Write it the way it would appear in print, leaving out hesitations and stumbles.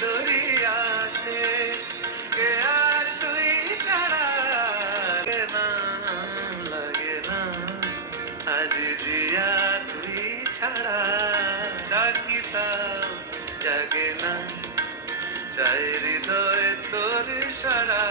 দরিয়াতে কে আর তুই ছাড়া লাগে না, লাগে না আজ জিয়া তুই ছাড়া ডাকিতাম জাগে না চাই হৃদয় তোর সারা